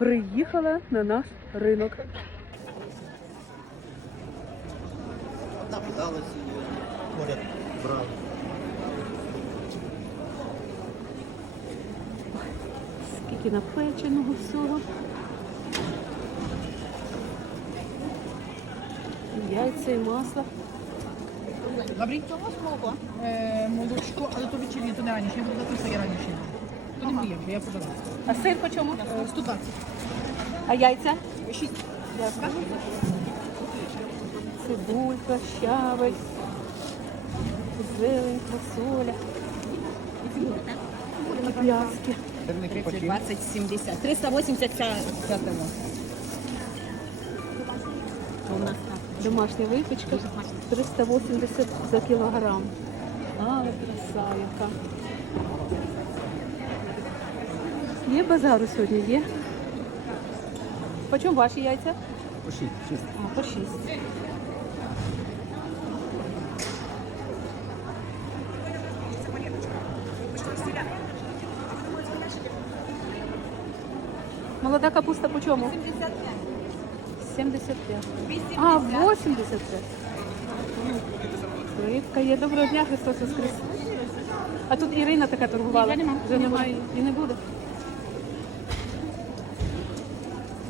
приїхала на наш ринок. Одна подалася і поряд брали. Скільки напеченого всього. Яйця і масло. Добрий, цього молоко. Е, молочко, але то вечірнє, то не раніше, я буду записати раніше. То не моє я подала. А сир по чому? Е, 120. А яйця? 6. Цибулька, щавель, зелень, фасоля. І пляски. 20, 70. 380 ця, ця. Домашня випічка 380 за кілограм. Але краса яка. Є базару сьогодні, є. По чому ваші яйця? По шість, шість. А, по 6. Молода капуста по чому? 75. А, 85. Рибка є. Доброго дня, Христос Воскрес. А тут Ірина така торгувала. Вже немає. І не буде.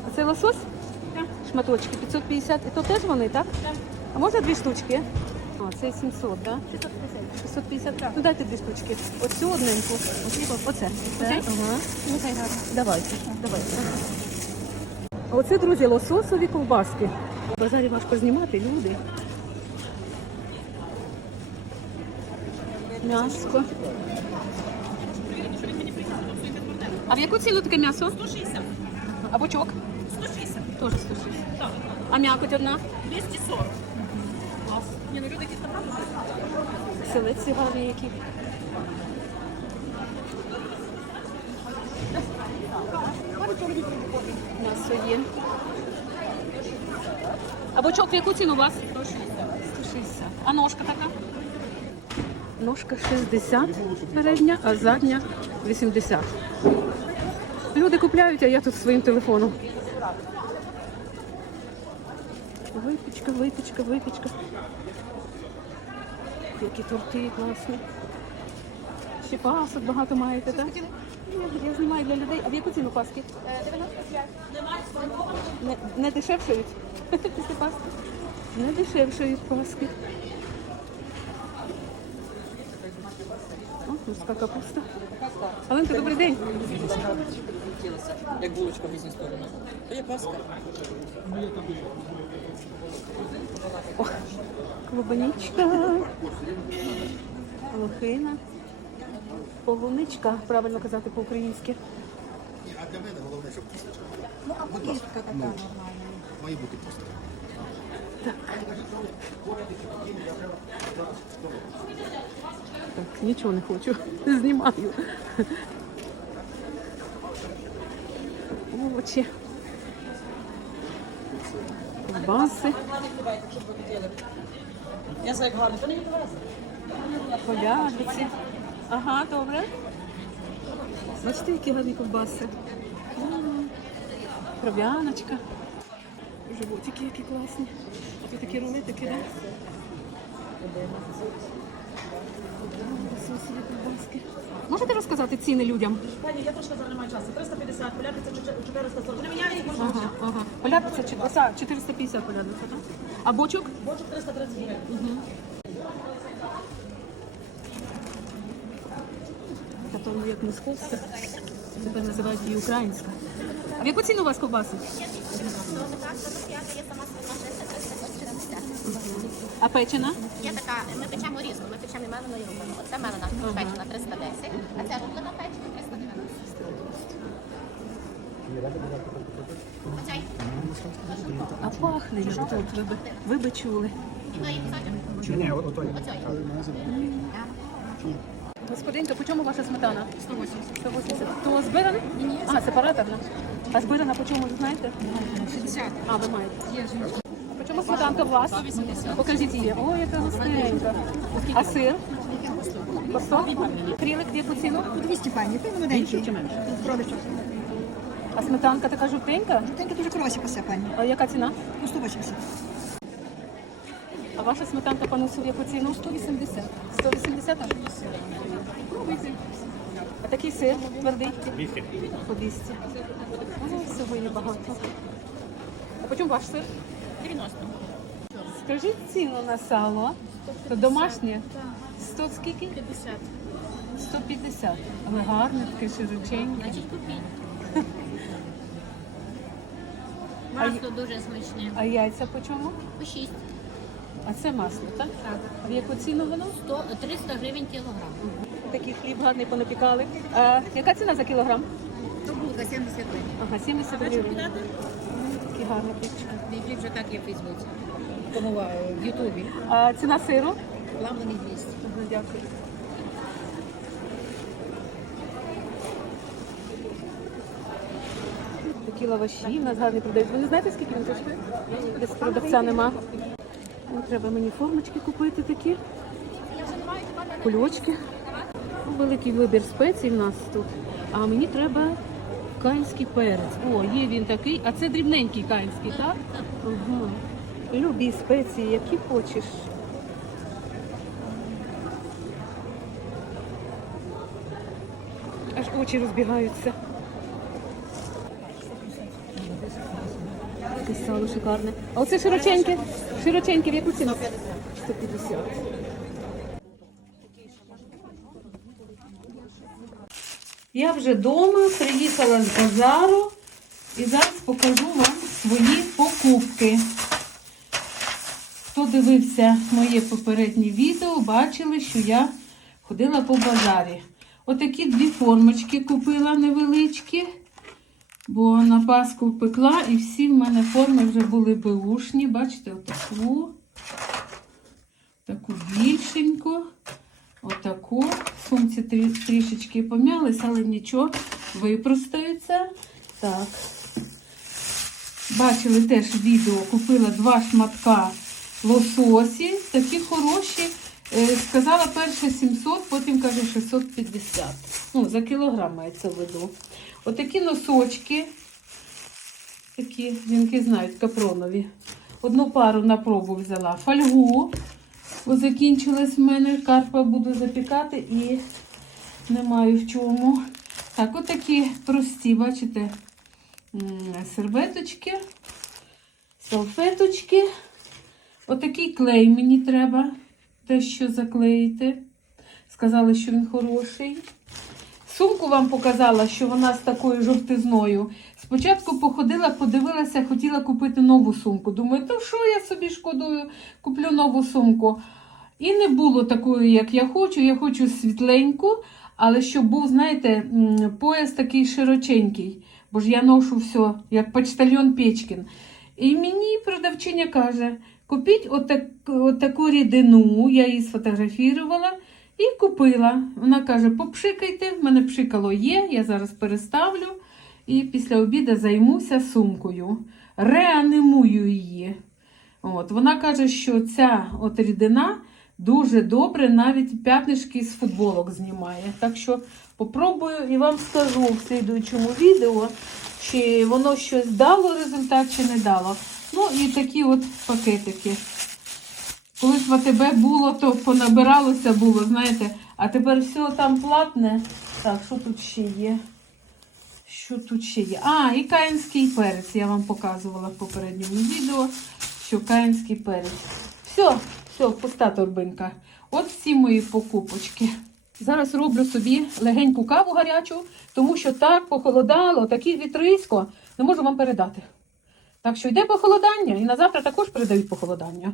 А це лосось? Шматочки 550. І то теж вони, так? Так. А можна дві штучки? А, це 700, так? 650. 650. Ну дайте дві штучки. Оцю одненьку. Оце. Оце? Ага. Давайте. Давайте. А оце, друзі, лососові ковбаски. В базарі важко знімати, люди. М'яско. А в яку ціну таке м'ясо? 160. А бочок? 160. Теж 160. Так. А м'якоть одна? 240. Клас. Ні, ну люди якісь Селеці гарні які. М'ясо є. А бочок в яку ціну у вас? 160. 160. А ножка така? Ножка 60 передня, а задня 80. Люди купляють, а я тут своїм телефоном. Випічка, випічка, випічка. Які торти класні. Ще пасок багато маєте, так? Ні, Я знімаю для людей. А в яку ціну паски? 95. Не, не дешевшають? Після паски? Не дешевшають паски. О, морська капуста. Аленка, добрий день. Як булочка в різні сторони. То є паска. Клубничка, лохина, полуничка, правильно казати по-українськи. А для мене головне, щоб кісточка. Ну, а пакетка така нормальна. Має бути просто. Так, нічого не хочу. Знімаю. Овочі. Ковбаси, Я знаю, як гарно. Що не полядиці. Ага, добре. Бачите, які гарні ковбаси. Кров'яночка. Животики які класні. Ось такі рулетики, так? Ковбаски. Можете розказати ціни людям? Пані, я трошки зараз не маю часу. 350, полярниця 440. Вони міняються кожного Ага, ага. Полядиця чи- оця 450 полядиця, так? А бочок? Бочок 330 гривень. Та то ну, як московська. Тепер називають її українська. А в яку ціну у вас ковбаси? А печена? Є така, ми печемо різно, печемо і рублено. Оце мелена печена 310, а це рублена печена 390. Оцей. А пахне як тут. Ви, би- ви би чули. Кусочок. Ні, отой. Господинка, по чому ваша сметана? 180. 180. То збирана? Ні. А, сепараторна. А збирана по чому, ви знаєте? 60. А, ви маєте. Є А по чому сметанка у вас? Покажіть її. Ой, яка густенька. А сир? По 100? Крілик в яку ціну? 200 пані, ти молоденький. Чи менше? Продачок. А сметанка така жовтенька? Тенька дуже кровася пасе, пані. А яка ціна? Ну, 180. А ваша сметанка панусу в яку ціну? 180. 180? Пробуйте. А такий сир твердий? 200. По 200. Ну, всього є багато. А потім ваш сир? 90. Скажіть ціну на сало. То домашнє? 100 скільки? 50. 150. Але гарне, таке широченьке. Значить купіть. Масло дуже смачне. А яйця по чому? По 6. А це масло, так? Так. А в яку ціну воно? 100, 300 гривень кілограм. Такий хліб гарний понапікали. А яка ціна за кілограм? То булка 70 гривень. Ага, 70 гривень. Такий гарний хлібчик. Вже так є в Фейсбуці. Тому е, в Ютубі. А ціна сиру? Ламаний 200. Ага, Дякую. Такі лаваші в нас гарні продають. Ви не знаєте, скільки він коштує? Десь продавця нема. Ну, треба мені формочки купити такі. Кульочки. Ну, Великий вибір спецій в нас тут. А мені треба каїнський перець. О, є він такий, а це дрібненький каїнський, так? Ага. Любі спеції, які хочеш. Аж очі розбігаються. Таке сало шикарне. А оце широченьке? Широченьке в яку ціну? 150. Я вже вдома, приїхала з базару і зараз покажу вам свої покупки. Хто дивився моє попереднє відео, бачили, що я ходила по базарі. Отакі дві формочки купила невеличкі, бо на Пасху пекла і всі в мене форми вже були беушні. Бачите, отаку, таку більшеньку, отаку. Сумці трішечки пом'ялись, але нічого, випростаються. Так. Бачили теж відео, купила два шматка лососі, такі хороші. Е, Сказала перше 700, потім каже 650. Ну, за кілограм мається в виду. Отакі носочки. Такі жінки знають, капронові. Одну пару на пробу взяла. Фольгу. Бо закінчилась в мене. Карпа буду запікати і не маю в чому. Так, отакі прості, бачите, серветочки, салфеточки. Отакий клей мені треба дещо заклеїти. Сказали, що він хороший. Сумку вам показала, що вона з такою жовтизною. Спочатку походила, подивилася, хотіла купити нову сумку. Думаю, то що я собі шкодую, куплю нову сумку. І не було такої, як я хочу. Я хочу світленьку, але щоб був, знаєте, пояс такий широченький. Бо ж я ношу все, як почтальон Печкін. І мені продавчиня каже: купіть отак, отаку рідину, я її сфотографірувала і купила. Вона каже: попшикайте, в мене пшикало є, я зараз переставлю і після обіду займуся сумкою. Реанимую її. От, вона каже, що ця от рідина дуже добре навіть п'ятнишки з футболок знімає. Так що попробую і вам скажу в слідуючому відео, чи воно щось дало результат, чи не дало. Ну і такі от пакетики. Колись в АТБ було, то понабиралося було, знаєте, а тепер все там платне. Так, що тут ще є? Що тут ще є? А, і каїнський перець. Я вам показувала в попередньому відео, що каїнський перець. Все, все, пуста торбинка. От всі мої покупочки. Зараз роблю собі легеньку каву гарячу, тому що так похолодало, таке вітрисько, не можу вам передати. Так що йде похолодання, і на завтра також передають похолодання.